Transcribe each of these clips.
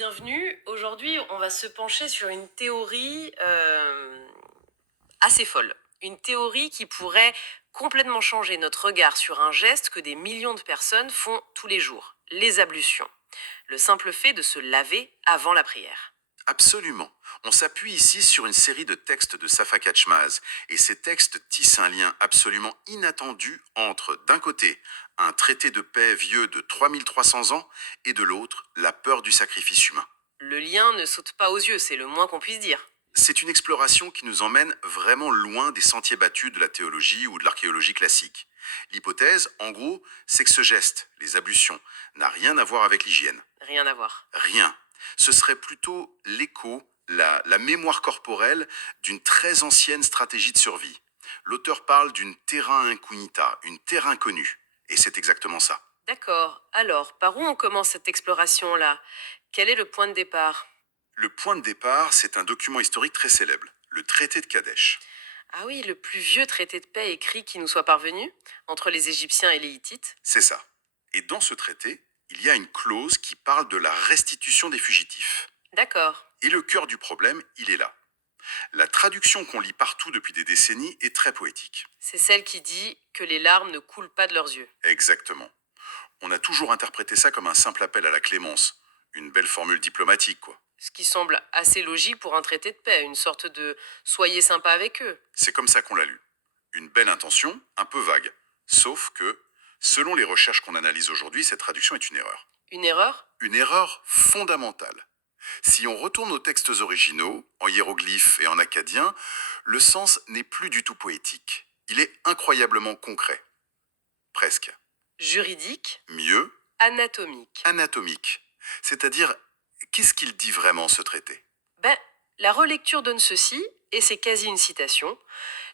Bienvenue. Aujourd'hui, on va se pencher sur une théorie assez folle. Une théorie qui pourrait complètement changer notre regard sur un geste que des millions de personnes font tous les jours, les ablutions. Le simple fait de se laver avant la prière. Absolument. On s'appuie ici sur une série de textes de Safa Kachmaz, et ces textes tissent un lien absolument inattendu entre, d'un côté, un traité de paix vieux de 3300 ans, et de l'autre, la peur du sacrifice humain. Le lien ne saute pas aux yeux, c'est le moins qu'on puisse dire. C'est une exploration qui nous emmène vraiment loin des sentiers battus de la théologie ou de l'archéologie classique. L'hypothèse, en gros, c'est que ce geste, les ablutions, n'a rien à voir avec l'hygiène. Rien à voir. Rien. Ce serait plutôt l'écho, la mémoire corporelle d'une très ancienne stratégie de survie. L'auteur parle d'une terra incognita, une terre inconnue. Et c'est exactement ça. D'accord. Alors, par où on commence cette exploration-là? Quel est le point de départ? Le point de départ, c'est un document historique très célèbre, le traité de Kadesh. Ah oui, le plus vieux traité de paix écrit qui nous soit parvenu, entre les Égyptiens et les Hittites. C'est ça. Et dans ce traité, il y a une clause qui parle de la restitution des fugitifs. D'accord. Et le cœur du problème, il est là. La traduction qu'on lit partout depuis des décennies est très poétique. C'est celle qui dit que les larmes ne coulent pas de leurs yeux. Exactement. On a toujours interprété ça comme un simple appel à la clémence. Une belle formule diplomatique, quoi. Ce qui semble assez logique pour un traité de paix, une sorte de soyez sympa avec eux. C'est comme ça qu'on l'a lu. Une belle intention, un peu vague. Sauf que, selon les recherches qu'on analyse aujourd'hui, cette traduction est une erreur. Une erreur? Une erreur fondamentale. Si on retourne aux textes originaux, en hiéroglyphes et en acadien, le sens n'est plus du tout poétique. Il est incroyablement concret. Presque. Juridique? Mieux, Anatomique? anatomique. C'est-à-dire, qu'est-ce qu'il dit vraiment, ce traité? Ben, la relecture donne ceci, et c'est quasi une citation.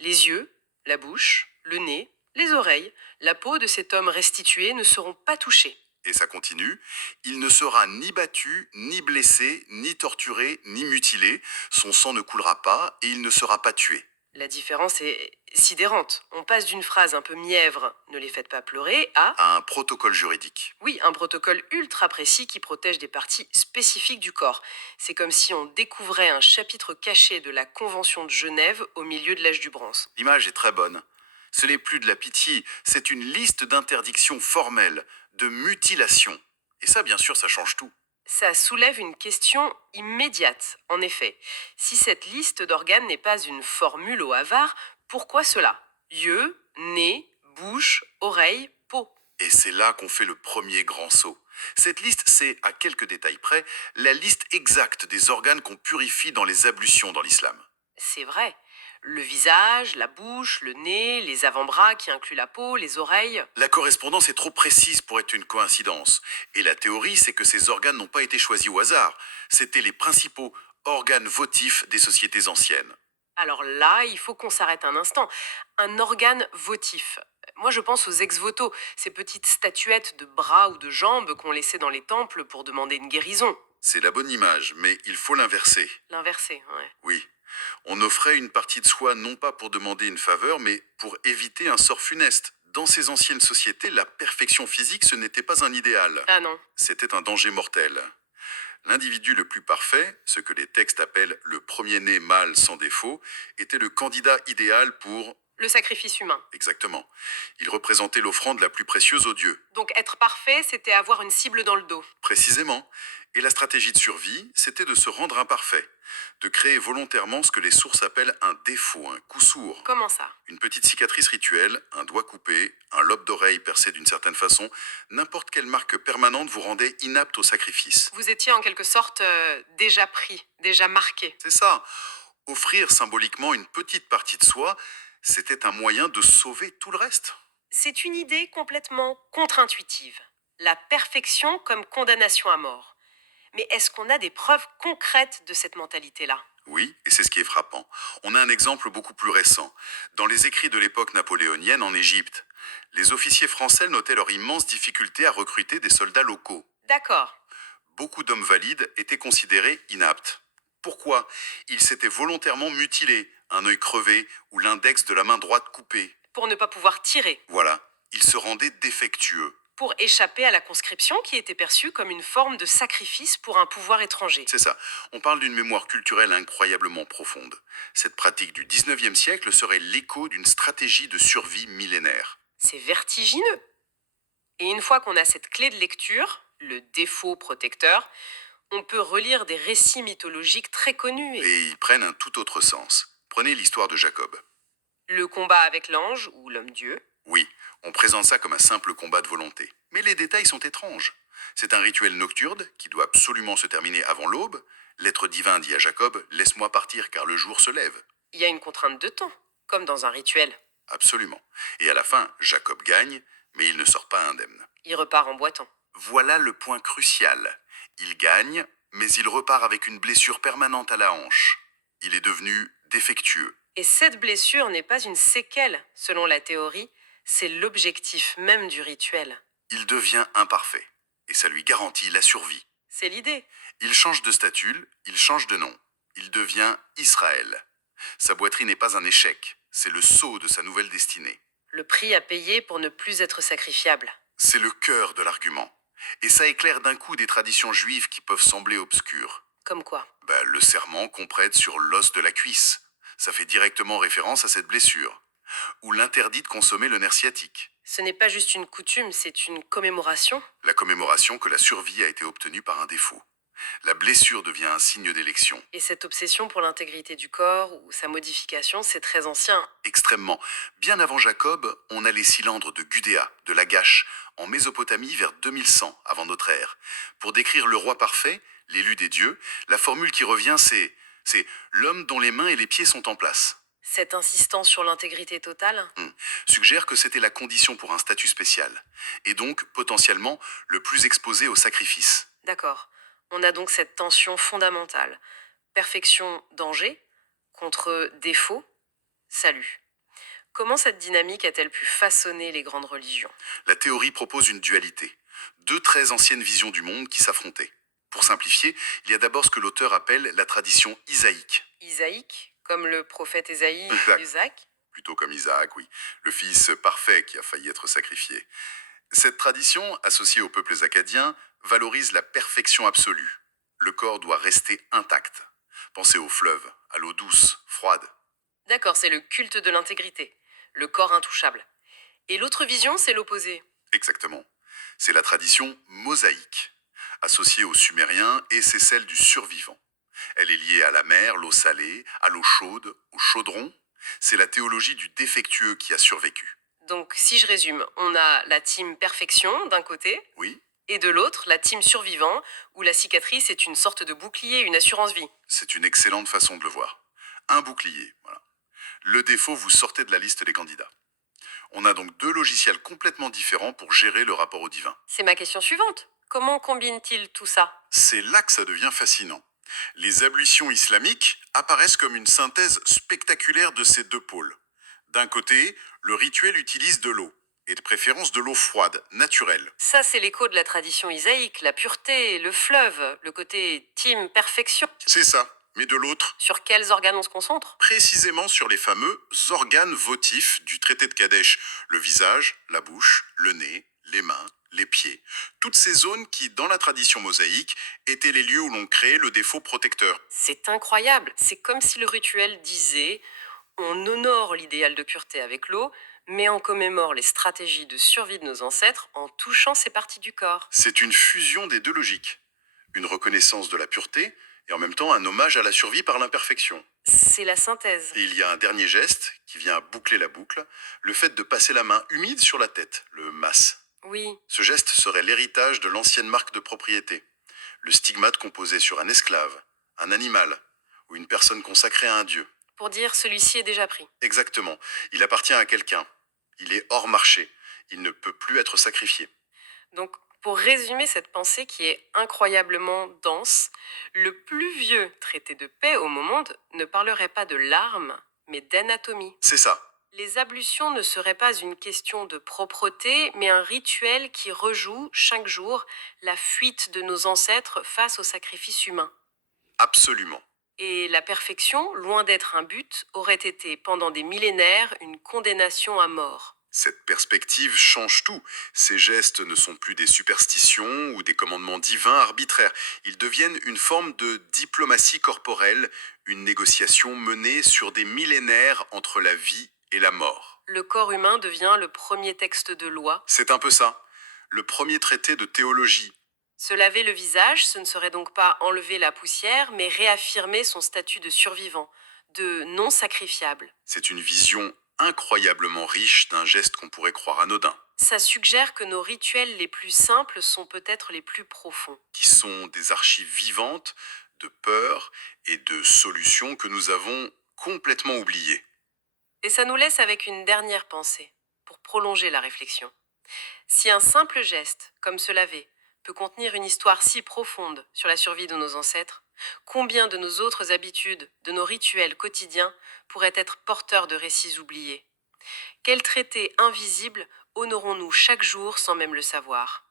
Les yeux, la bouche, le nez, les oreilles, la peau de cet homme restitué ne seront pas touchés. Et ça continue, il ne sera ni battu, ni blessé, ni torturé, ni mutilé, son sang ne coulera pas et il ne sera pas tué. La différence est sidérante. On passe d'une phrase un peu mièvre, ne les faites pas pleurer, À un protocole juridique. oui, un protocole ultra précis qui protège des parties spécifiques du corps. C'est comme si on découvrait un chapitre caché de la Convention de Genève au milieu de l'âge du bronze. L'image est très bonne. Ce n'est plus de la pitié, c'est une liste d'interdictions formelles, de mutilations. Et ça, bien sûr, ça change tout. Ça soulève une question immédiate. En effet, si cette liste d'organes n'est pas une formule au hasard, pourquoi cela? Yeux, nez, bouche, oreille, peau. Et c'est là qu'on fait le premier grand saut. Cette liste, c'est, à quelques détails près, la liste exacte des organes qu'on purifie dans les ablutions dans l'islam. C'est vrai. Le visage, la bouche, le nez, les avant-bras qui incluent la peau, les oreilles. La correspondance est trop précise pour être une coïncidence. Et la théorie, c'est que ces organes n'ont pas été choisis au hasard. C'étaient les principaux organes votifs des sociétés anciennes. Alors là, il faut qu'on s'arrête un instant. Un organe votif. Moi, je pense aux ex-voto, ces petites statuettes de bras ou de jambes qu'on laissait dans les temples pour demander une guérison. C'est la bonne image, mais il faut l'inverser. L'inversé, ouais. Oui. On offrait une partie de soi non pas pour demander une faveur, mais pour éviter un sort funeste. Dans ces anciennes sociétés, la perfection physique, ce n'était pas un idéal. Ah non. C'était un danger mortel. L'individu le plus parfait, ce que les textes appellent le premier-né mâle sans défaut, était le candidat idéal pour... Le sacrifice humain. Exactement. Il représentait l'offrande la plus précieuse aux dieux. Donc être parfait, c'était avoir une cible dans le dos. Précisément. Et la stratégie de survie, c'était de se rendre imparfait, de créer volontairement ce que les sources appellent un défaut, un coup sourd. Comment ça? Une petite cicatrice rituelle, un doigt coupé, un lobe d'oreille percé d'une certaine façon, n'importe quelle marque permanente vous rendait inapte au sacrifice. Vous étiez en quelque sorte déjà pris, déjà marqué. C'est ça. Offrir symboliquement une petite partie de soi, c'était un moyen de sauver tout le reste. C'est une idée complètement contre-intuitive. La perfection comme condamnation à mort. Mais est-ce qu'on a des preuves concrètes de cette mentalité-là? Oui, et c'est ce qui est frappant. On a un exemple beaucoup plus récent. Dans les écrits de l'époque napoléonienne en Égypte, les officiers français notaient leur immense difficulté à recruter des soldats locaux. D'accord. Beaucoup d'hommes valides étaient considérés inaptes. Pourquoi? Ils s'étaient volontairement mutilés, un œil crevé ou l'index de la main droite coupé. Pour ne pas pouvoir tirer. Voilà, ils se rendaient défectueux. pour échapper à la conscription qui était perçue comme une forme de sacrifice pour un pouvoir étranger. C'est ça. On parle d'une mémoire culturelle incroyablement profonde. Cette pratique du 19e siècle serait l'écho d'une stratégie de survie millénaire. C'est vertigineux. Et une fois qu'on a cette clé de lecture, le défaut protecteur, on peut relire des récits mythologiques très connus. Et ils prennent un tout autre sens. Prenez l'histoire de Jacob. Le combat avec l'ange ou l'homme-dieu. Oui, on présente ça comme un simple combat de volonté. Mais les détails sont étranges. C'est un rituel nocturne qui doit absolument se terminer avant l'aube. L'être divin dit à Jacob, laisse-moi partir car le jour se lève. Il y a une contrainte de temps, comme dans un rituel. Absolument. Et à la fin, Jacob gagne, mais il ne sort pas indemne. Il repart en boitant. Voilà le point crucial. Il gagne, mais il repart avec une blessure permanente à la hanche. Il est devenu défectueux. Et cette blessure n'est pas une séquelle, selon la théorie, c'est l'objectif même du rituel. Il devient imparfait. Et ça lui garantit la survie. C'est l'idée. Il change de statut, il change de nom. Il devient Israël. Sa boiterie n'est pas un échec, c'est le sceau de sa nouvelle destinée. Le prix à payer pour ne plus être sacrifiable. C'est le cœur de l'argument. Et ça éclaire d'un coup des traditions juives qui peuvent sembler obscures. Comme quoi? Le serment qu'on prête sur l'os de la cuisse. Ça fait directement référence à cette blessure. Ou l'interdit de consommer le nerf sciatique. Ce n'est pas juste une coutume, c'est une commémoration. La commémoration que la survie a été obtenue par un défaut. La blessure devient un signe d'élection. Et cette obsession pour l'intégrité du corps ou sa modification, c'est très ancien. Extrêmement. Bien avant Jacob, on a les cylindres de Gudéa, de Lagash, en Mésopotamie vers 2100 avant notre ère. Pour décrire le roi parfait, l'élu des dieux, la formule qui revient c'est l'homme dont les mains et les pieds sont en place. Cette insistance sur l'intégrité totale, Suggère que c'était la condition pour un statut spécial, et donc potentiellement le plus exposé au sacrifice. d'accord. On a donc cette tension fondamentale. Perfection, danger, contre défaut, salut. Comment cette dynamique a-t-elle pu façonner les grandes religions? La théorie propose une dualité, deux très anciennes visions du monde qui s'affrontaient. Pour simplifier, il y a d'abord ce que l'auteur appelle la tradition isaïque, Isaïque, comme le prophète Ésaïe, Exact. Isaac. plutôt comme Isaac, oui, le fils parfait qui a failli être sacrifié. Cette tradition, associée aux peuples acadiens, valorise la perfection absolue. Le corps doit rester intact. Pensez au fleuve, à l'eau douce, froide. D'accord, c'est le culte de l'intégrité, le corps intouchable. Et l'autre vision, c'est l'opposé. Exactement. C'est la tradition mosaïque, associée aux Sumériens, et c'est celle du survivant. Elle est liée à la mer, l'eau salée, à l'eau chaude, au chaudron. C'est la théologie du défectueux qui a survécu. Donc, si je résume, on a la team perfection d'un côté, Oui, et de l'autre, la team survivant, où la cicatrice est une sorte de bouclier, une assurance vie. c'est une excellente façon de le voir. Un bouclier, voilà. Le défaut, vous sortez de la liste des candidats. On a donc deux logiciels complètement différents pour gérer le rapport au divin. C'est ma question suivante. Comment combine-t-il tout ça? C'est là que ça devient fascinant. Les ablutions islamiques apparaissent comme une synthèse spectaculaire de ces deux pôles. D'un côté, le rituel utilise de l'eau, et de préférence de l'eau froide, naturelle. Ça, c'est l'écho de la tradition isaïque, la pureté, le fleuve, le côté team perfection. C'est ça. Mais de l'autre, Sur quels organes on se concentre? précisément sur les fameux organes votifs du traité de Kadesh. Le visage, la bouche, le nez, les mains, les pieds. Toutes ces zones qui, dans la tradition mosaïque, étaient les lieux où l'on créait le défaut protecteur. C'est incroyable. C'est comme si le rituel disait on honore l'idéal de pureté avec l'eau, mais on commémore les stratégies de survie de nos ancêtres en touchant ces parties du corps. C'est une fusion des deux logiques. Une reconnaissance de la pureté et en même temps un hommage à la survie par l'imperfection. C'est la synthèse. Et il y a un dernier geste qui vient boucler la boucle, le fait de passer la main humide sur la tête, le mas. Oui, Ce geste serait l'héritage de l'ancienne marque de propriété. Le stigmate composé sur un esclave, un animal ou une personne consacrée à un dieu. pour dire celui-ci est déjà pris. Exactement. Il appartient à quelqu'un. Il est hors marché. Il ne peut plus être sacrifié. Donc, pour résumer cette pensée qui est incroyablement dense, le plus vieux traité de paix au monde ne parlerait pas de larmes, mais d'anatomie. C'est ça. Les ablutions ne seraient pas une question de propreté, mais un rituel qui rejoue chaque jour la fuite de nos ancêtres face au sacrifice humain. Absolument. Et la perfection, loin d'être un but, aurait été pendant des millénaires une condamnation à mort. Cette perspective change tout. Ces gestes ne sont plus des superstitions ou des commandements divins arbitraires. Ils deviennent une forme de diplomatie corporelle, une négociation menée sur des millénaires entre la vie et la mort. Le corps humain devient le premier texte de loi. C'est un peu ça. Le premier traité de théologie. Se laver le visage, ce ne serait donc pas enlever la poussière, mais réaffirmer son statut de survivant, de non sacrifiable. C'est une vision incroyablement riche d'un geste qu'on pourrait croire anodin, Ça suggère que nos rituels les plus simples sont peut-être les plus profonds. qui sont des archives vivantes de peurs et de solutions que nous avons complètement oubliées. Et ça nous laisse avec une dernière pensée, pour prolonger la réflexion. Si un simple geste, comme se laver, peut contenir une histoire si profonde sur la survie de nos ancêtres, combien de nos autres habitudes, de nos rituels quotidiens pourraient être porteurs de récits oubliés? Quel traité invisible honorons-nous chaque jour sans même le savoir?